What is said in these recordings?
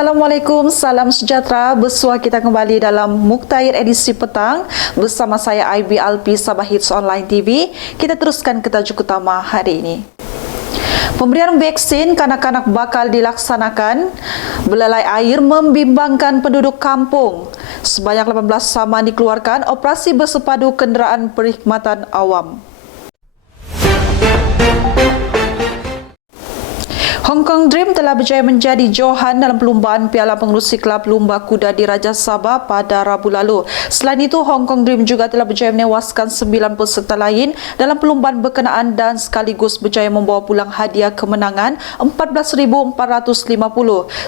Assalamualaikum, salam sejahtera. Bersua kita kembali dalam Muktair edisi petang bersama saya IB Alpi Sabah Hits Online TV. Kita teruskan ke tajuk utama hari ini. Pemberian vaksin kanak-kanak bakal dilaksanakan. Belalai air membimbangkan penduduk kampung. Sebanyak 18 saman dikeluarkan operasi bersepadu kenderaan perkhidmatan awam. Hong Kong Dream telah berjaya menjadi johan dalam perlumbaan Piala Pengerusi Kelab Lumba Kuda di Raja Sabah pada Rabu lalu. Selain itu, Hong Kong Dream juga telah berjaya menewaskan 9 peserta lain dalam perlumbaan berkenaan dan sekaligus berjaya membawa pulang hadiah kemenangan 14,450.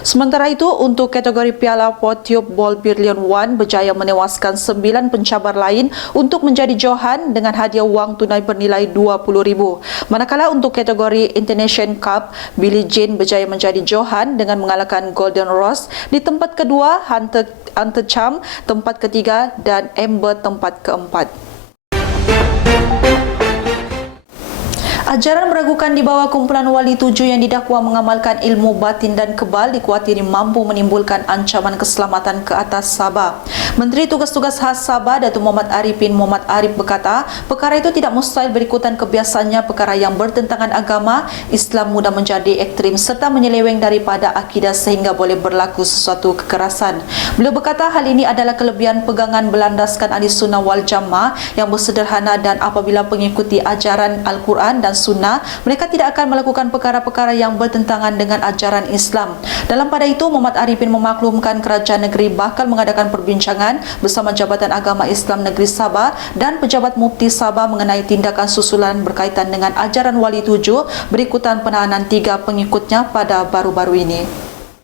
Sementara itu, untuk kategori Piala Potiop Ball Billion One berjaya menewaskan 9 pencabar lain untuk menjadi johan dengan hadiah wang tunai bernilai 20,000. Manakala untuk kategori International Cup, Billie Jane berjaya menjadi johan dengan mengalahkan Golden Rose di tempat kedua, Hunter Cham tempat ketiga dan Amber tempat keempat. Ajaran meragukan di bawah kumpulan wali tuju yang didakwa mengamalkan ilmu batin dan kebal dikuatiri mampu menimbulkan ancaman keselamatan ke atas Sabah. Menteri Tugas-Tugas Khas Sabah Datuk Muhammad Arifin Muhammad Arif berkata, perkara itu tidak mustahil berikutan kebiasaannya perkara yang bertentangan agama, Islam mudah menjadi ekstrim serta menyeleweng daripada akidah sehingga boleh berlaku sesuatu kekerasan. Beliau berkata hal ini adalah kelebihan pegangan berlandaskan ahli sunnah wal jamaah yang bersederhana dan apabila mengikuti ajaran Al-Quran dan Sunnah, mereka tidak akan melakukan perkara-perkara yang bertentangan dengan ajaran Islam. Dalam pada itu, Muhammad Arifin memaklumkan kerajaan negeri bakal mengadakan perbincangan bersama Jabatan Agama Islam Negeri Sabah dan Pejabat Mufti Sabah mengenai tindakan susulan berkaitan dengan ajaran wali tuju berikutan penahanan 3 pengikutnya pada baru-baru ini.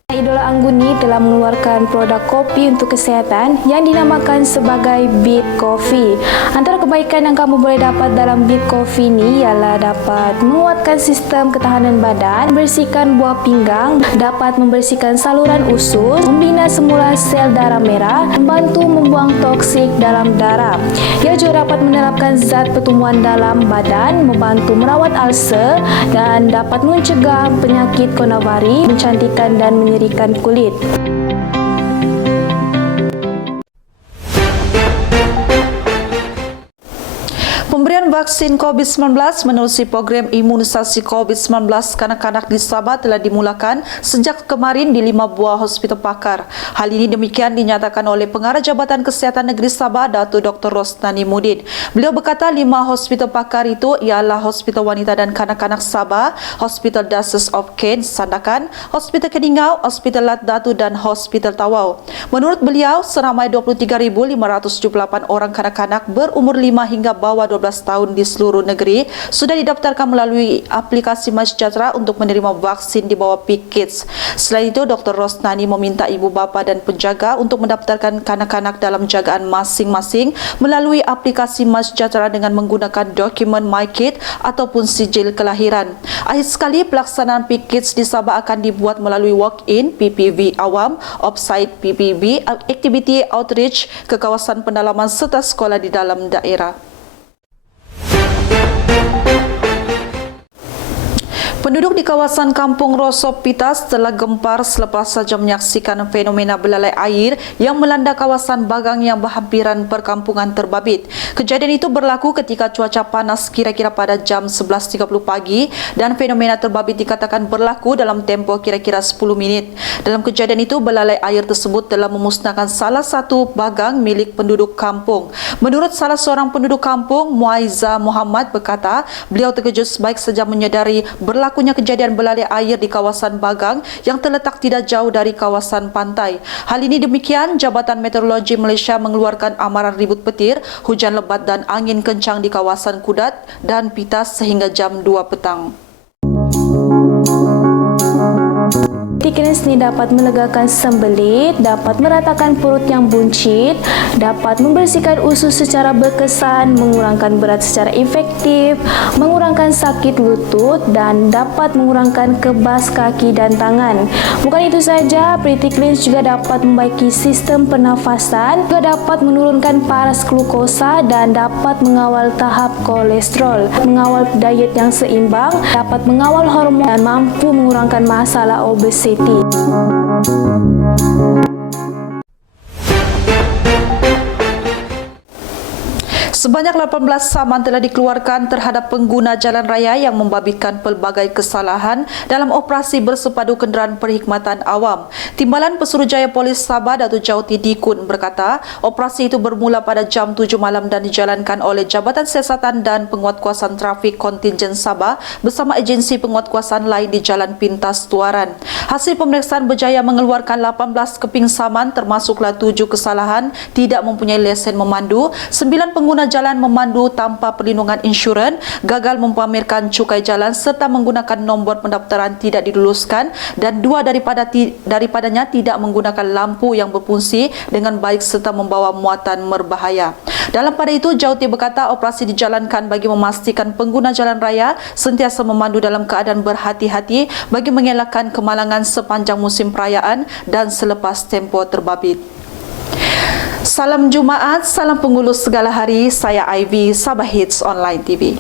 Idola Angguni telah mengeluarkan produk kopi untuk kesihatan yang dinamakan sebagai Beat Coffee. Antara kebaikan yang kamu boleh dapat dalam Beat Coffee ini ialah dapat menguatkan sistem ketahanan badan, membersihkan buah pinggang, dapat membersihkan saluran usus, membina semula sel darah merah, membantu membuang toksik dalam darah. Ia juga dapat menerapkan zat pertumbuhan dalam badan, membantu merawat ulcer dan dapat mencegah penyakit konavari, mencantikkan dan menyerikan kulit. Pemberian vaksin COVID-19 menerusi program imunisasi COVID-19 kanak-kanak di Sabah telah dimulakan sejak kemarin di 5 buah hospital pakar. Hal ini demikian dinyatakan oleh Pengarah Jabatan Kesihatan Negeri Sabah, Datuk Dr. Rosnani Mudin. Beliau berkata 5 hospital pakar itu ialah Hospital Wanita dan Kanak-kanak Sabah, Hospital Diocese of Kent Sandakan, Hospital Keningau, Hospital Lat Datu dan Hospital Tawau. Menurut beliau, seramai 23,578 orang kanak-kanak berumur 5 hingga bawah 12 tahun di seluruh negeri sudah didaftarkan melalui aplikasi MySejahtera untuk menerima vaksin di bawah PKIDS. Selain itu, Dr. Rosnani meminta ibu bapa dan penjaga untuk mendaftarkan kanak-kanak dalam jagaan masing-masing melalui aplikasi MySejahtera dengan menggunakan dokumen MyKid ataupun sijil kelahiran. Akhir sekali, pelaksanaan PKIDS di Sabah akan dibuat melalui walk-in, PPV awam, offsite PPV, activity outreach ke kawasan pendalaman serta sekolah di dalam daerah. Penduduk di kawasan Kampung Rosop Pitas telah gempar selepas saja menyaksikan fenomena belalai air yang melanda kawasan Bagang yang berhampiran perkampungan terbabit. Kejadian itu berlaku ketika cuaca panas kira-kira pada jam 11.30 pagi dan fenomena terbabit dikatakan berlaku dalam tempoh kira-kira 10 minit. Dalam kejadian itu, belalai air tersebut telah memusnahkan salah satu bagang milik penduduk kampung. Menurut salah seorang penduduk kampung, Muaiza Muhammad berkata, beliau terkejut sebaik saja menyedari berlakunya kejadian belalai air di kawasan Bagang yang terletak tidak jauh dari kawasan pantai. Hal ini demikian, Jabatan Meteorologi Malaysia mengeluarkan amaran ribut petir, hujan lebat dan angin kencang di kawasan Kudat dan Pitas sehingga jam 2 petang. Tiknis ini dapat melegakan sembelit, dapat meratakan perut yang buncit, dapat membersihkan usus secara berkesan, mengurangkan berat secara efektif, mengurangkan sakit lutut dan dapat mengurangkan kebas kaki dan tangan. Bukan itu saja, Pretty Cleanse juga dapat membaiki sistem pernafasan, juga dapat menurunkan paras glukosa dan dapat mengawal tahap kolesterol, mengawal diet yang seimbang, dapat mengawal hormon dan mampu mengurangkan masalah obesitas. City. Sebanyak 18 saman telah dikeluarkan terhadap pengguna jalan raya yang membabitkan pelbagai kesalahan dalam operasi bersepadu kenderaan perkhidmatan awam. Timbalan Pesuruhjaya Polis Sabah Datuk Jauti Dikun berkata, operasi itu bermula pada jam 7 malam dan dijalankan oleh Jabatan Siasatan dan Penguatkuasaan Trafik Kontingen Sabah bersama agensi penguatkuasaan lain di Jalan Pintas Tuaran. Hasil pemeriksaan berjaya mengeluarkan 18 keping saman termasuklah 7 kesalahan tidak mempunyai lesen memandu, 9 pengguna jalan memandu tanpa perlindungan insurans, gagal mempamerkan cukai jalan serta menggunakan nombor pendaftaran tidak diluluskan dan 2 daripadanya tidak menggunakan lampu yang berfungsi dengan baik serta membawa muatan berbahaya. Dalam pada itu, Jauti berkata operasi dijalankan bagi memastikan pengguna jalan raya sentiasa memandu dalam keadaan berhati-hati bagi mengelakkan kemalangan sepanjang musim perayaan dan selepas tempoh terbabit. Salam Jumaat, salam penghulu segala hari. Saya Ivy, Sabah Hits Online TV.